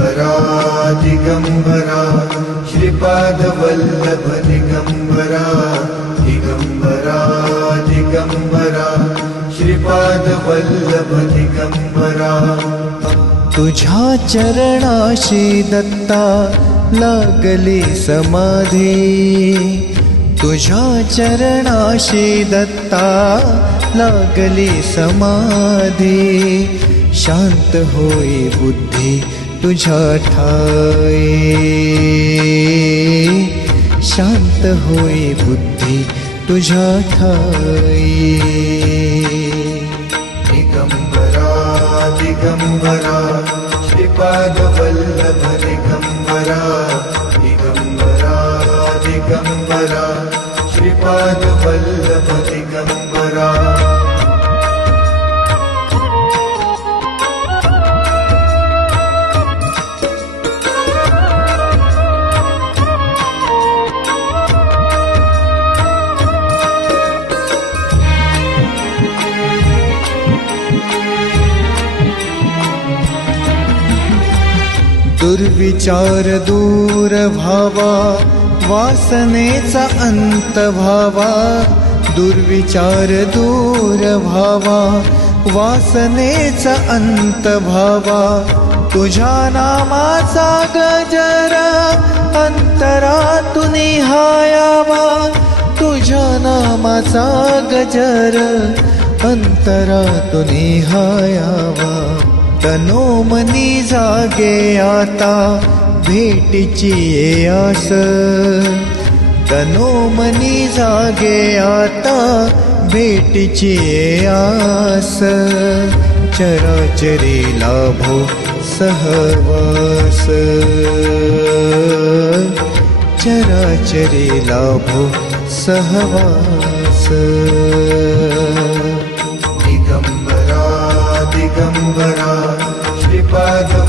दिगम्बरा दिगम्बरा श्रीपादवल्लभ दिगम्बरा दिगम्बरा दिगम्बरा श्रीपादवल्लभ दिगम्बरा तुझ्या चरणाशी दत्ता लागली समाधी. तुझा चरणाशी दत्ता लागली समाधी. शांत होई बुद्धी तुझ्या ठाई शांत होई बुद्धी तुझ्या ठाई दिगम्बरा दिगम्बरा श्रीपादवल्लभ दिगम्बरा दिगम्बरा दिगम्बरा श्रीपादवल्लभ दिगम्बरा दुर्विचार दूर भावा वासनेचा अंत भावा दुर्विचार दूर भावा वासनेचा अंत भावा तुझ्या नामाचा गजर अंतरातून हायावा तुझ्या नामाचा गजर अंतरातून हायावा तनो मनी जागे आता भेटीची ये आस. तनो मनी जागे आता भेटीची ये आस. चराचरी लाभो सहवास. चराचरी लाभो सहवास दिगम्बरा श्रीपादवल्लभ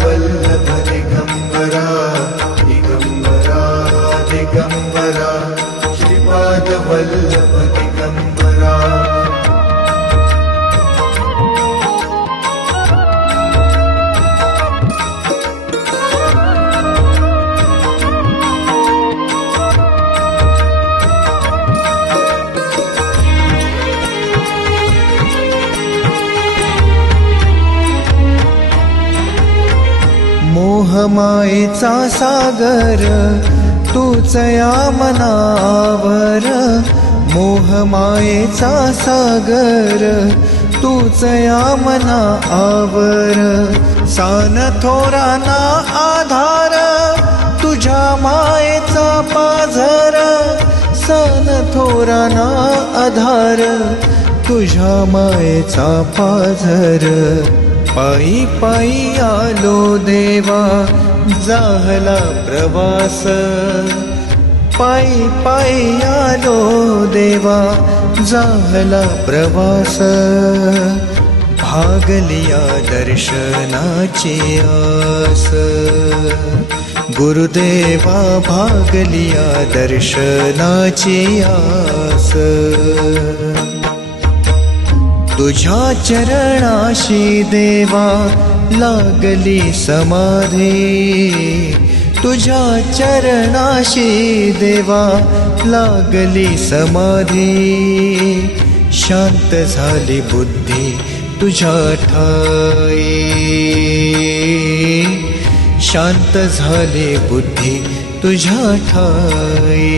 मोहमायेचा सागर तूच या मनावर. मोहमायेचा सागर तूच या मनावर. सान थोराना आधार तुझ्या मायेचा पाझर. सन थोराना आधार तुझ्या मायेचा पाझर. पायी पायी आलो देवा जाहला प्रवास। पायी पायी आलो देवा जाहला प्रवास। भागलिया दर्शनाची आस। गुरुदेवा भागलिया दर्शनाची आस तुझ्या चरणाशी देवा लागली समाधी. तुझ्या चरणाशी देवा लागली समाधी. शांत झाली बुद्धी तुझ्या ठाई. शांत झाली बुद्धी तुझ्या ठाई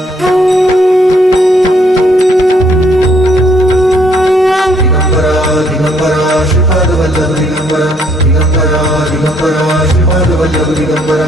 श्रीपादवल्लभ दिगम्बरा दिगम्बरा दिगम्बरा श्रीपादवल्लभ दिगम्बरा